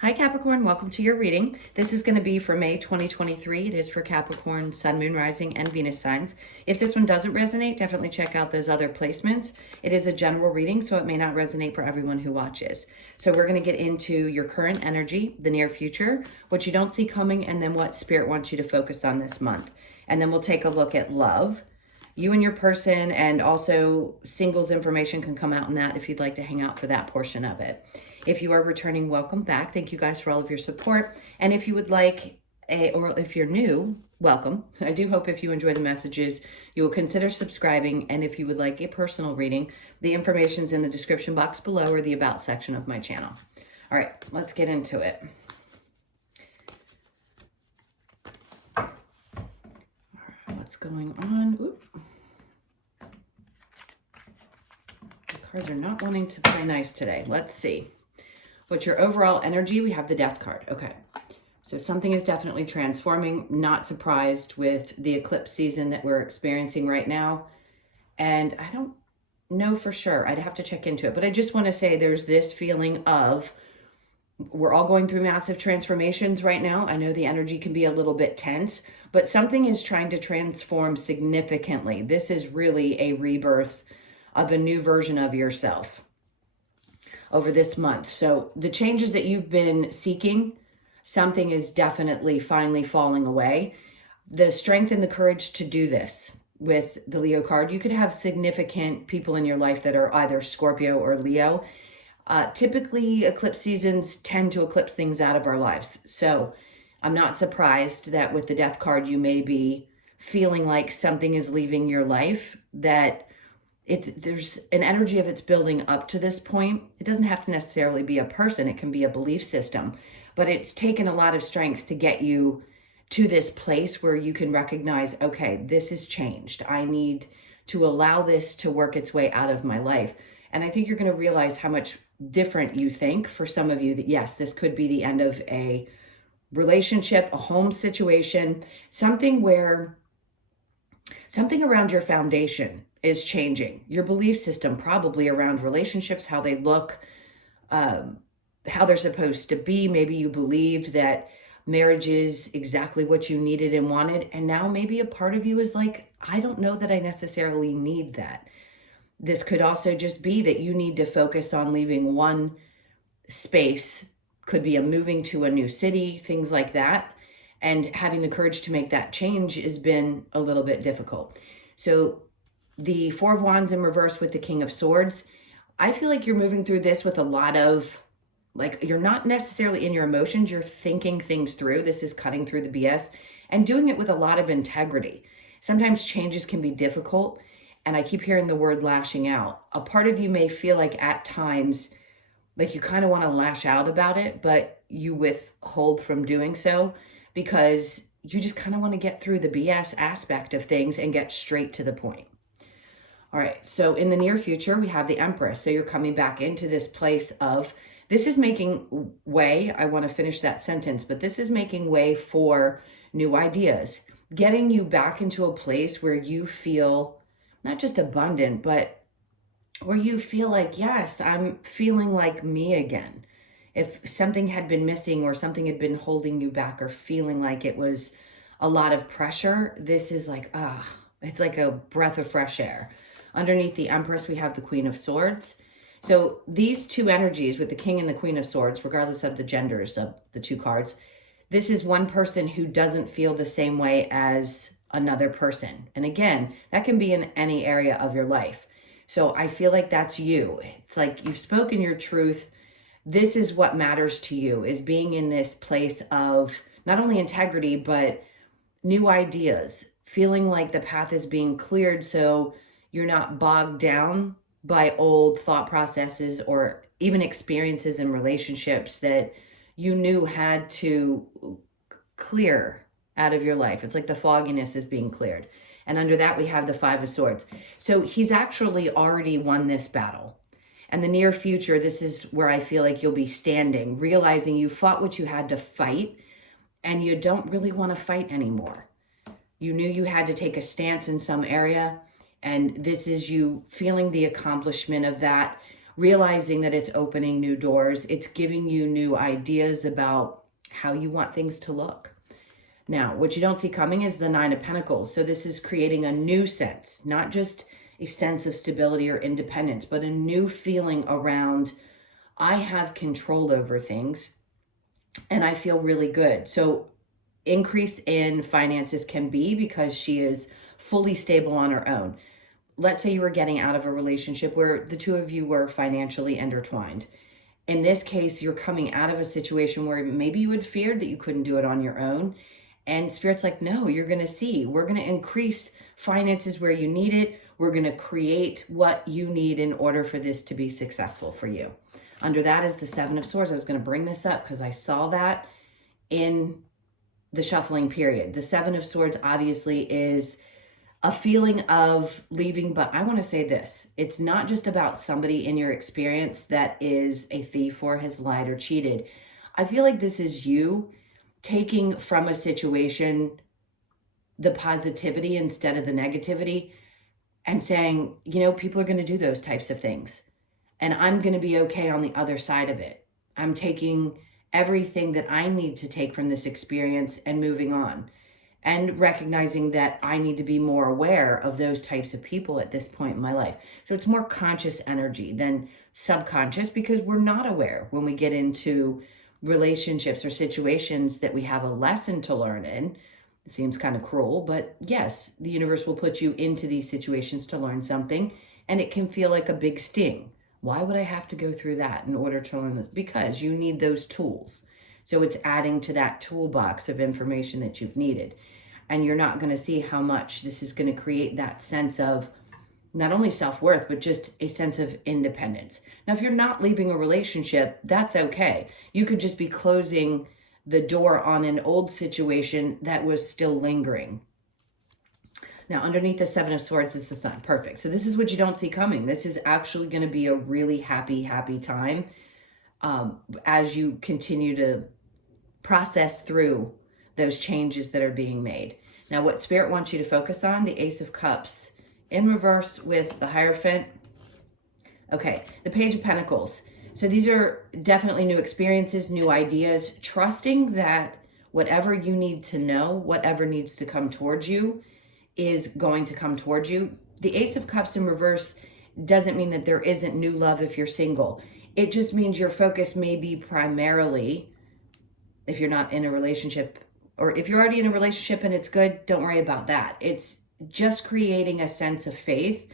Hi Capricorn, welcome to your reading. This is going to be for May 2023. It is for Capricorn, Sun, Moon, Rising, and Venus signs. If this one doesn't resonate, definitely check out those other placements. It is a general reading, so it may not resonate for everyone who watches. So we're going to get into your current energy, the near future, what you don't see coming, and then what Spirit wants you to focus on this month. And then we'll take a look at love, you and your person, and also singles information can come out in that if you'd like to hang out for that portion of it. If you are returning, welcome back. Thank you guys for all of your support. And if you would like or if you're new, welcome. I do hope if you enjoy the messages, you will consider subscribing. And if you would like a personal reading, the information's in the description box below or the about section of my channel. All right, let's get into it. All right, what's going on? Oop. The cards are not wanting to play nice today. Let's see. What's your overall energy? We have the Death card. Okay. So something is definitely transforming. Not surprised with the eclipse season that we're experiencing right now. And I don't know for sure. I'd have to check into it. But I just want to say there's this feeling of we're all going through massive transformations right now. I know the energy can be a little bit tense, but something is trying to transform significantly. This is really a rebirth of a new version of yourself over this month. So the changes that you've been seeking, something is definitely finally falling away. The strength and the courage to do this with the Leo card. You could have significant people in your life that are either Scorpio or Leo. Typically, eclipse seasons tend to eclipse things out of our lives. So I'm not surprised that with the Death card, you may be feeling like something is leaving your life, that there's an energy of it's building up to this point. It doesn't have to necessarily be a person. It can be a belief system, but it's taken a lot of strength to get you to this place where you can recognize, okay, this has changed. I need to allow this to work its way out of my life. And I think you're going to realize how much different you think for some of you that, yes, this could be the end of a relationship, a home situation, something around your foundation is changing. Your belief system probably around relationships, how they look, how they're supposed to be. Maybe you believed that marriage is exactly what you needed and wanted. And now maybe a part of you is like, I don't know that I necessarily need that. This could also just be that you need to focus on leaving one space, could be a moving to a new city, things like that. And having the courage to make that change has been a little bit difficult. So the Four of Wands in reverse with the King of Swords, I feel like you're moving through this with a lot of, like, you're not necessarily in your emotions, you're thinking things through. This is cutting through the BS and doing it with a lot of integrity. Sometimes changes can be difficult, and I keep hearing the word lashing out. A part of you may feel like at times, like you kind of want to lash out about it, but you withhold from doing so because you just kind of want to get through the BS aspect of things and get straight to the point. All right, so in the near future, we have the Empress. So you're coming back into this place of, this is making way, I want to finish that sentence, but this is making way for new ideas, getting you back into a place where you feel not just abundant, but where you feel like, yes, I'm feeling like me again. If something had been missing or something had been holding you back or feeling like it was a lot of pressure, this is like, it's like a breath of fresh air. Underneath the Empress, we have the Queen of Swords. So these two energies with the King and the Queen of Swords, regardless of the genders of the two cards, this is one person who doesn't feel the same way as another person. And again, that can be in any area of your life. So I feel like that's you. It's like you've spoken your truth. This is what matters to you, is being in this place of not only integrity, but new ideas, feeling like the path is being cleared so you're not bogged down by old thought processes or even experiences in relationships that you knew had to clear out of your life. It's like the fogginess is being cleared. And under that, we have the Five of Swords. So he's actually already won this battle. And the near future, this is where I feel like you'll be standing, realizing you fought what you had to fight and you don't really want to fight anymore. You knew you had to take a stance in some area, and this is you feeling the accomplishment of that, realizing that it's opening new doors. It's giving you new ideas about how you want things to look. Now, what you don't see coming is the Nine of Pentacles. So this is creating a new sense, not just a sense of stability or independence, but a new feeling around, I have control over things and I feel really good. So increase in finances can be because she is fully stable on her own. Let's say you were getting out of a relationship where the two of you were financially intertwined. In this case, you're coming out of a situation where maybe you had feared that you couldn't do it on your own. And Spirit's like, no, you're going to see. We're going to increase finances where you need it. We're going to create what you need in order for this to be successful for you. Under that is the Seven of Swords. I was going to bring this up because I saw that in the shuffling period. The Seven of Swords obviously is a feeling of leaving, but I want to say this. It's not just about somebody in your experience that is a thief or has lied or cheated. I feel like this is you taking from a situation the positivity instead of the negativity and saying, you know, people are going to do those types of things and I'm going to be okay on the other side of it. I'm taking everything that I need to take from this experience and moving on, and recognizing that I need to be more aware of those types of people at this point in my life. So it's more conscious energy than subconscious, because we're not aware when we get into relationships or situations that we have a lesson to learn in. It seems kind of cruel, but yes, the universe will put you into these situations to learn something, and it can feel like a big sting. Why would I have to go through that in order to learn this? Because you need those tools. So it's adding to that toolbox of information that you've needed. And you're not going to see how much this is going to create that sense of not only self-worth, but just a sense of independence. Now, if you're not leaving a relationship, that's okay. You could just be closing the door on an old situation that was still lingering. Now, underneath the Seven of Swords is the Sun. Perfect. So this is what you don't see coming. This is actually going to be a really happy time as you continue to process through those changes that are being made. Now, what Spirit wants you to focus on, the Ace of Cups in reverse with the Hierophant. Okay, the Page of Pentacles. So these are definitely new experiences, new ideas, trusting that whatever you need to know, whatever needs to come towards you is going to come towards you. The Ace of Cups in reverse doesn't mean that there isn't new love if you're single. It just means your focus may be primarily, if you're not in a relationship, or if you're already in a relationship and it's good, don't worry about that. It's just creating a sense of faith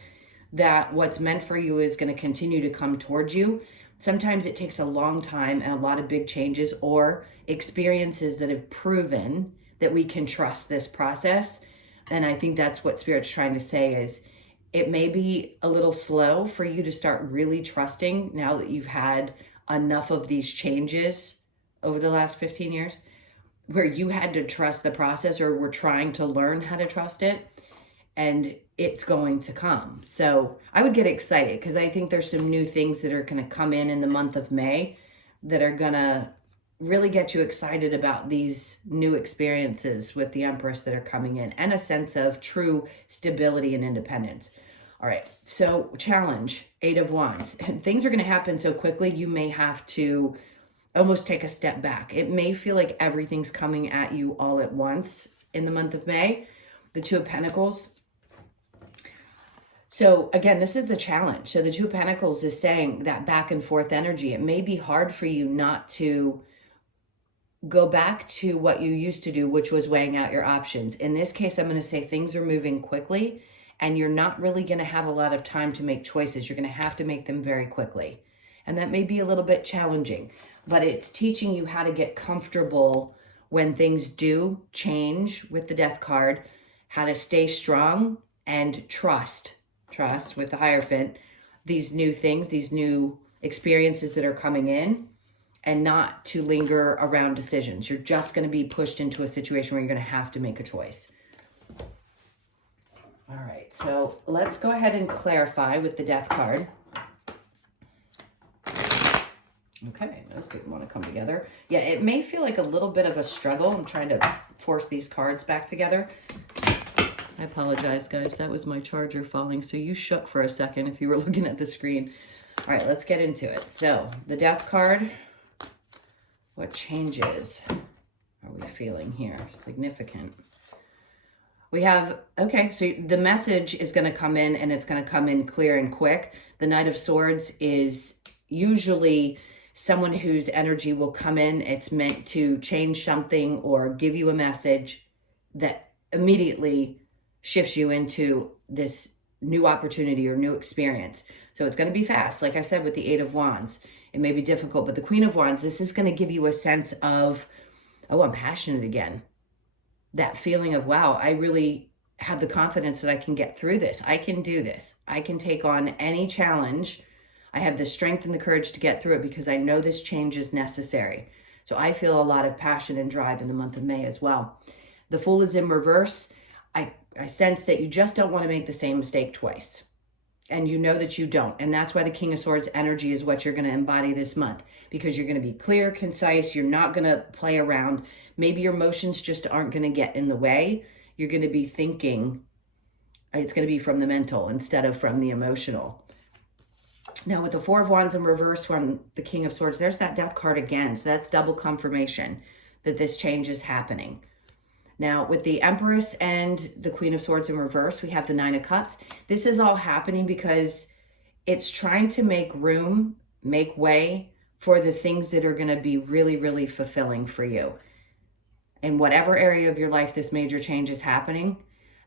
that what's meant for you is going to continue to come towards you. Sometimes it takes a long time and a lot of big changes or experiences that have proven that we can trust this process. And I think that's what Spirit's trying to say is it may be a little slow for you to start really trusting now that you've had enough of these changes over the last 15 years where you had to trust the process or were trying to learn how to trust it, and it's going to come. So I would get excited because I think there's some new things that are going to come in the month of May that are going to really get you excited about these new experiences with the Empress that are coming in, and a sense of true stability and independence. All right, so challenge, Eight of Wands. Things are going to happen so quickly, you may have to almost take a step back. It may feel like everything's coming at you all at once in the month of May. The Two of Pentacles. So again, this is the challenge. So the Two of Pentacles is saying that back and forth energy. It may be hard for you not to go back to what you used to do, which was weighing out your options. In this case, I'm going to say things are moving quickly and you're not really going to have a lot of time to make choices. You're going to have to make them very quickly. And that may be a little bit challenging, but it's teaching you how to get comfortable when things do change with the Death card, how to stay strong and trust with the Hierophant, these new things, these new experiences that are coming in, and not to linger around decisions. You're just going to be pushed into a situation where you're going to have to make a choice. All right, so let's go ahead and clarify with the Death card. Okay, those didn't want to come together. Yeah, it may feel like a little bit of a struggle. I'm trying to force these cards back together. I apologize, guys. That was my charger falling, so you shook for a second if you were looking at the screen. All right, let's get into it. So the Death card, what changes are we feeling here? Significant. We have, okay, so the message is going to come in, and it's going to come in clear and quick. The Knight of Swords is usually someone whose energy will come in. It's meant to change something or give you a message that immediately shifts you into this new opportunity or new experience. So it's going to be fast. Like I said, with the Eight of Wands, it may be difficult, but the Queen of Wands, this is going to give you a sense of, oh, I'm passionate again. That feeling of, wow, I really have the confidence that I can get through this. I can do this. I can take on any challenge. I have the strength and the courage to get through it because I know this change is necessary. So I feel a lot of passion and drive in the month of May as well. The Fool is in reverse. I sense that you just don't want to make the same mistake twice. And you know that you don't. And that's why the King of Swords energy is what you're going to embody this month, because you're going to be clear, concise. You're not going to play around. Maybe your emotions just aren't going to get in the way. You're going to be thinking, it's going to be from the mental instead of from the emotional. Now with the Four of Wands in reverse from the King of Swords, there's that Death card again. So that's double confirmation that this change is happening. Now, with the Empress and the Queen of Swords in reverse, we have the Nine of Cups. This is all happening because it's trying to make room, make way for the things that are going to be really, really fulfilling for you. In whatever area of your life this major change is happening,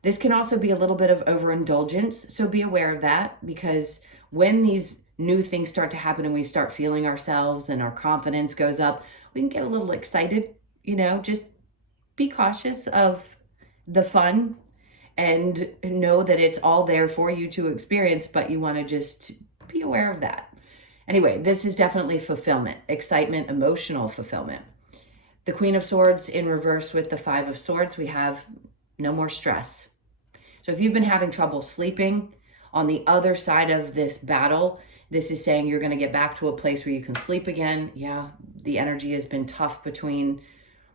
this can also be a little bit of overindulgence. So be aware of that, because when these new things start to happen and we start feeling ourselves and our confidence goes up, we can get a little excited, just be cautious of the fun and know that it's all there for you to experience, but you want to just be aware of that. Anyway, this is definitely fulfillment, excitement, emotional fulfillment. The Queen of Swords in reverse with the Five of Swords, we have no more stress. So if you've been having trouble sleeping, on the other side of this battle, this is saying you're going to get back to a place where you can sleep again. Yeah, the energy has been tough between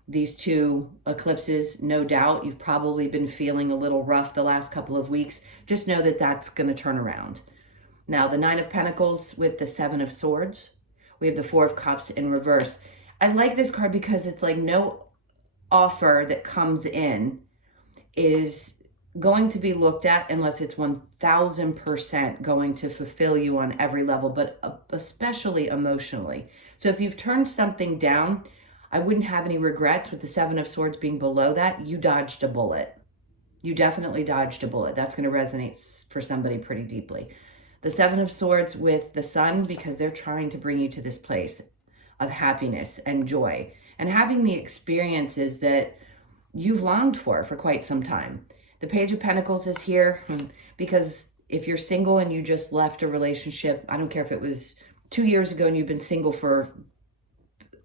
these two eclipses, no doubt. You've probably been feeling a little rough the last couple of weeks. Just know that that's going to turn around. Now, the Nine of Pentacles with the Seven of Swords. We have the Four of Cups in reverse. I like this card because it's like no offer that comes in is going to be looked at unless it's 1000% going to fulfill you on every level, but especially emotionally. So if you've turned something down, I wouldn't have any regrets with the Seven of Swords being below that. You dodged a bullet. You definitely dodged a bullet. That's going to resonate for somebody pretty deeply. The Seven of Swords with the Sun, because they're trying to bring you to this place of happiness and joy and having the experiences that you've longed for quite some time. The Page of Pentacles is here because if you're single and you just left a relationship, I don't care if it was 2 years ago and you've been single for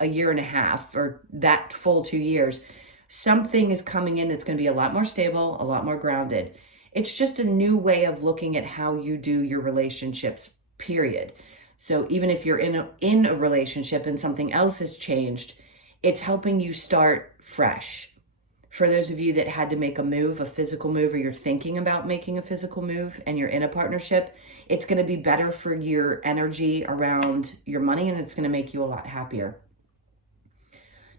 a year and a half or that full 2 years, something is coming in that's going to be a lot more stable, a lot more grounded. It's just a new way of looking at how you do your relationships, period. So even if you're in a relationship and something else has changed, it's helping you start fresh. For those of you that had to make a move, a physical move, or you're thinking about making a physical move and you're in a partnership, it's going to be better for your energy around your money, and it's going to make you a lot happier.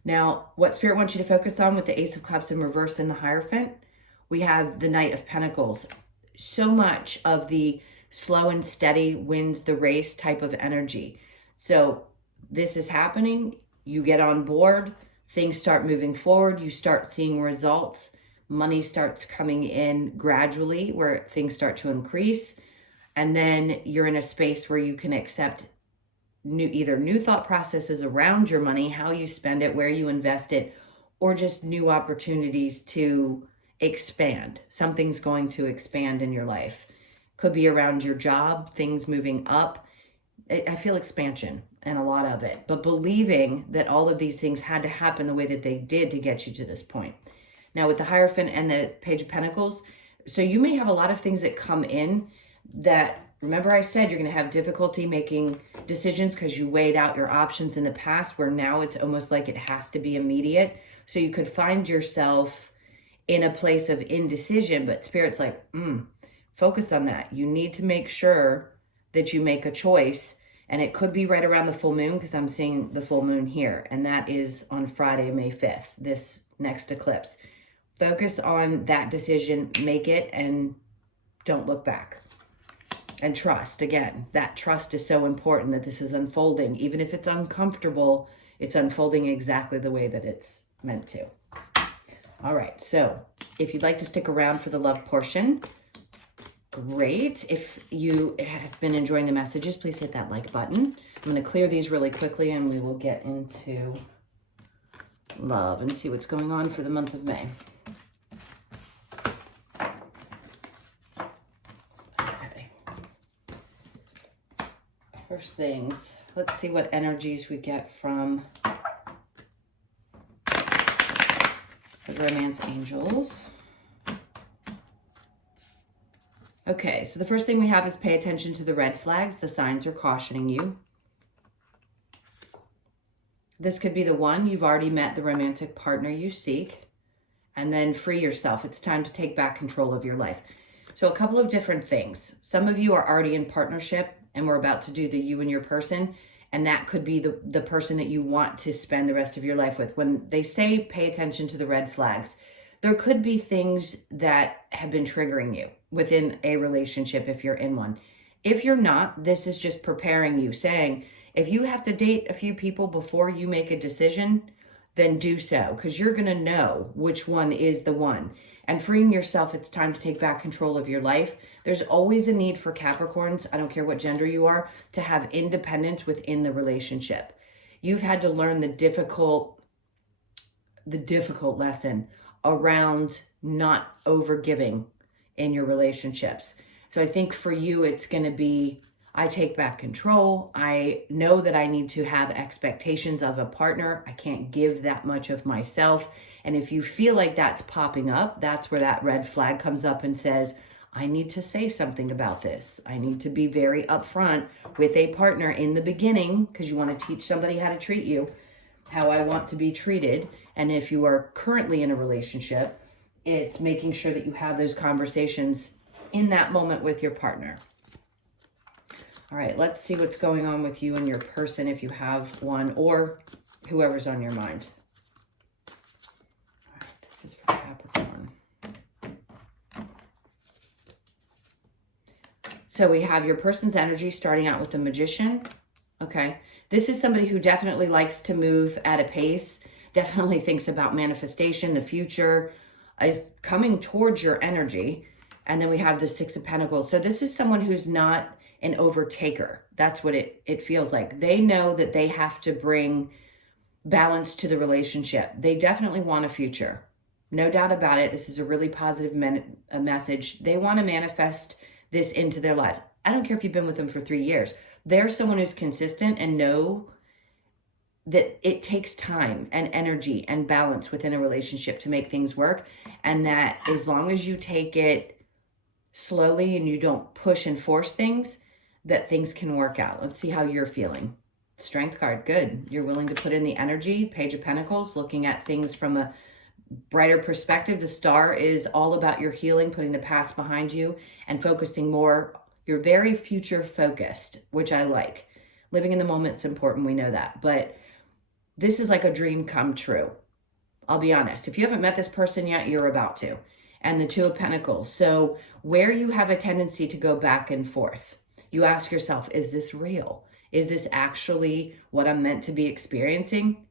Now, what Spirit wants you to focus on with the Ace of Cups in reverse and the Hierophant, we have the Knight of Pentacles. So much of the slow and steady wins the race type of energy. So this is happening. You get on board. Things start moving forward. You start seeing results. Money starts coming in gradually where things start to increase. And then you're in a space where you can accept either new thought processes around your money, how you spend it, where you invest it, or just new opportunities to expand. Something's going to expand in your life. Could be around your job, things moving up. I feel expansion and a lot of it, but believing that all of these things had to happen the way that they did to get you to this point. Now with the Hierophant and the Page of Pentacles, so you may have a lot of things that come in that, remember I said you're going to have difficulty making decisions because you weighed out your options in the past, where now it's almost like it has to be immediate. So you could find yourself in a place of indecision, but Spirit's like, focus on that. You need to make sure that you make a choice And it could be right around the full moon because I'm seeing the full moon here. And that is on Friday, May 5th, this next eclipse. Focus on that decision, make it, and don't look back. And trust, again, that trust is so important that this is unfolding. Even if it's uncomfortable, it's unfolding exactly the way that it's meant to. All right, so if you'd like to stick around for the love portion, great. If you have been enjoying the messages, please hit that like button. I'm going to clear these really quickly and we will get into love and see what's going on for the month of May. Okay. First things, let's see what energies we get from the romance angels. Okay, so the first thing we have is pay attention to the red flags. The signs are cautioning you. This could be the one. You've already met the romantic partner you seek. And then free yourself. It's time to take back control of your life. So a couple of different things. Some of you are already in partnership and we're about to do the you and your person. And that could be the person that you want to spend the rest of your life with. When they say pay attention to the red flags, there could be things that have been triggering you within a relationship if you're in one. If you're not, this is just preparing you, saying, if you have to date a few people before you make a decision, then do so, because you're going to know which one is the one. And freeing yourself, it's time to take back control of your life. There's always a need for Capricorns, I don't care what gender you are, to have independence within the relationship. You've had to learn the difficult lesson around not overgiving in your relationships. So I think for you, it's going to be, I take back control. I know that I need to have expectations of a partner. I can't give that much of myself. And if you feel like that's popping up, that's where that red flag comes up and says, I need to say something about this. I need to be very upfront with a partner in the beginning, because you want to teach somebody how to treat you, how I want to be treated. And if you are currently in a relationship, it's making sure that you have those conversations in that moment with your partner. All right, let's see what's going on with you and your person if you have one, or whoever's on your mind. All right, this is for Capricorn. So we have your person's energy starting out with the Magician. Okay, this is somebody who definitely likes to move at a pace, definitely thinks about manifestation, the future, is coming towards your energy. And then we have the Six of Pentacles. So this is someone who's not an overtaker. That's what it feels like. They know that they have to bring balance to the relationship. They definitely want a future. No doubt about it. This is a really positive message. They want to manifest this into their lives. I don't care if you've been with them for 3 years. They're someone who's consistent and know that it takes time and energy and balance within a relationship to make things work. And that as long as you take it slowly and you don't push and force things, that things can work out. Let's see how you're feeling. Strength card, good. You're willing to put in the energy. Page of Pentacles, looking at things from a brighter perspective. The Star is all about your healing, putting the past behind you and focusing more. You're very future focused, which I like. Living in the moment's important, we know that. But this is like a dream come true. I'll be honest. If you haven't met this person yet, you're about to. And the Two of Pentacles. So where you have a tendency to go back and forth, you ask yourself, is this real? Is this actually what I'm meant to be experiencing?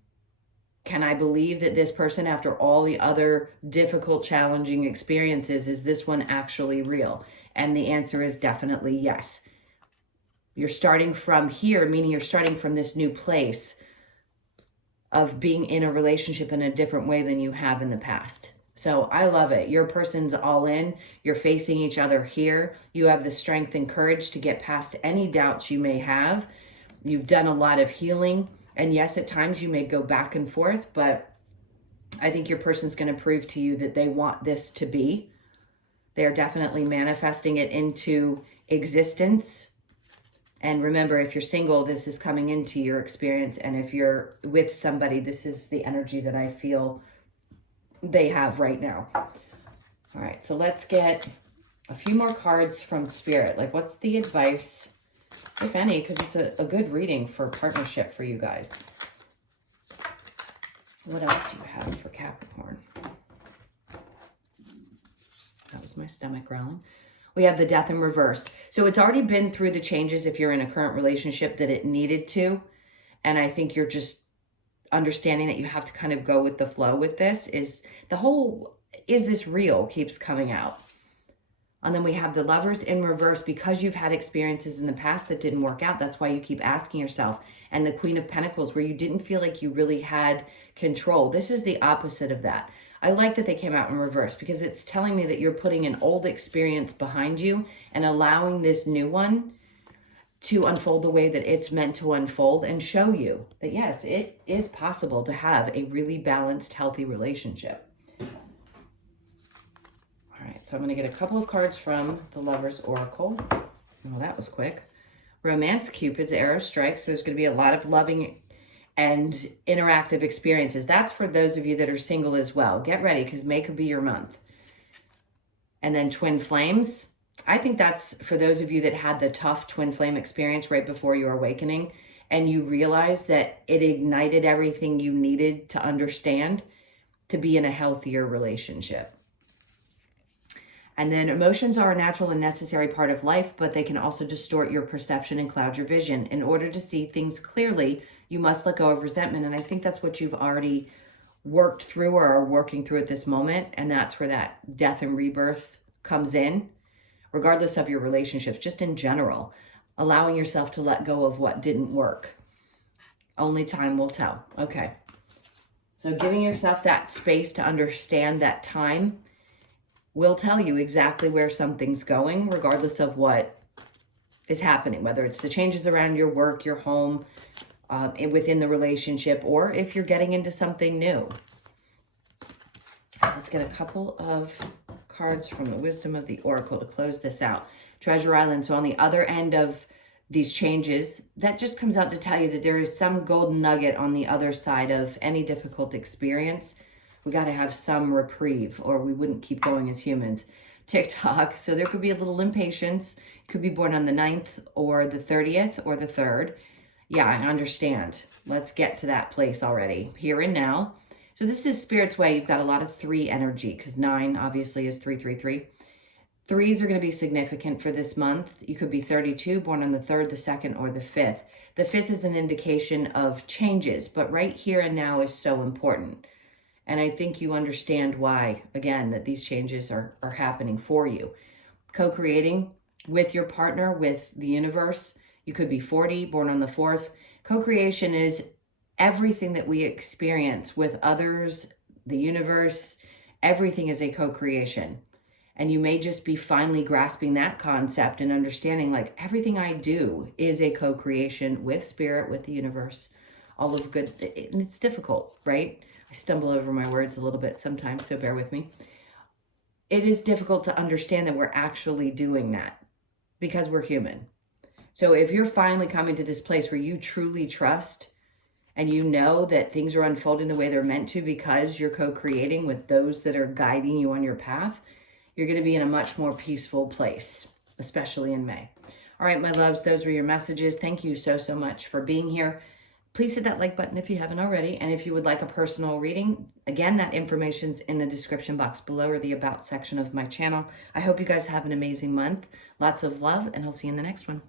Can I believe that this person, after all the other difficult, challenging experiences, is this one actually real? And the answer is definitely yes. You're starting from here, meaning you're starting from this new place of being in a relationship in a different way than you have in the past. So I love it. Your person's all in. You're facing each other here. You have the strength and courage to get past any doubts you may have. You've done a lot of healing. And yes, at times you may go back and forth, but I think your person's going to prove to you that they want this to be. They're definitely manifesting it into existence. And remember, if you're single, this is coming into your experience. And if you're with somebody, this is the energy that I feel they have right now. All right, so let's get a few more cards from Spirit. Like, what's the advice if any, because it's a good reading for partnership for you guys. What else do you have for Capricorn? That was my stomach growling. We have the Death in reverse. So it's already been through the changes if you're in a current relationship that it needed to. And I think you're just understanding that you have to kind of go with the flow with this. Is the whole, is this real, keeps coming out. And then we have the Lovers in reverse because you've had experiences in the past that didn't work out. That's why you keep asking yourself. And the Queen of Pentacles, where you didn't feel like you really had control. This is the opposite of that. I like that they came out in reverse because it's telling me that you're putting an old experience behind you and allowing this new one to unfold the way that it's meant to unfold and show you that, yes, it is possible to have a really balanced, healthy relationship. All right, so I'm going to get a couple of cards from the Lovers Oracle. Oh, that was quick. Romance, Cupid's arrow strikes. So there's going to be a lot of loving and interactive experiences. That's for those of you that are single as well. Get ready, because May could be your month. And then Twin Flames. I think that's for those of you that had the tough twin flame experience right before your awakening, and you realized that it ignited everything you needed to understand to be in a healthier relationship. And then emotions are a natural and necessary part of life, but they can also distort your perception and cloud your vision. In order to see things clearly, you must let go of resentment. And I think that's what you've already worked through or are working through at this moment. And that's where that death and rebirth comes in, regardless of your relationships, just in general, allowing yourself to let go of what didn't work. Only time will tell. Okay. So giving yourself that space to understand that time will tell you exactly where something's going, regardless of what is happening, whether it's the changes around your work, your home, within the relationship, or if you're getting into something new. Let's get a couple of cards from the Wisdom of the Oracle to close this out. Treasure Island. So on the other end of these changes, that just comes out to tell you that there is some golden nugget on the other side of any difficult experience. We got to have some reprieve or we wouldn't keep going as humans. TikTok. So there could be a little impatience. Could be born on the 9th or the 30th or the 3rd. Yeah, I understand. Let's get to that place already. Here and now. So this is Spirit's way. You've got a lot of 3 energy because 9 obviously is 333. 3s are going to be significant for this month. You could be 32, born on the 3rd, the 2nd, or the 5th. The 5th is an indication of changes, but right here and now is so important. And I think you understand why, again, that these changes are happening for you. Co-creating with your partner, with the universe. You could be 40, born on the 4th. Co-creation is everything that we experience with others, the universe. Everything is a co-creation. And you may just be finally grasping that concept and understanding, like, everything I do is a co-creation with spirit, with the universe. All of good. And it's difficult, right? I stumble over my words a little bit sometimes, so bear with me. It is difficult to understand that we're actually doing that because we're human. So if you're finally coming to this place where you truly trust and you know that things are unfolding the way they're meant to because you're co-creating with those that are guiding you on your path, you're going to be in a much more peaceful place, especially in May. All right, my loves, those were your messages. Thank you so, so much for being here. Please hit that like button if you haven't already. And if you would like a personal reading, again, that information's in the description box below or the About section of my channel. I hope you guys have an amazing month. Lots of love, and I'll see you in the next one.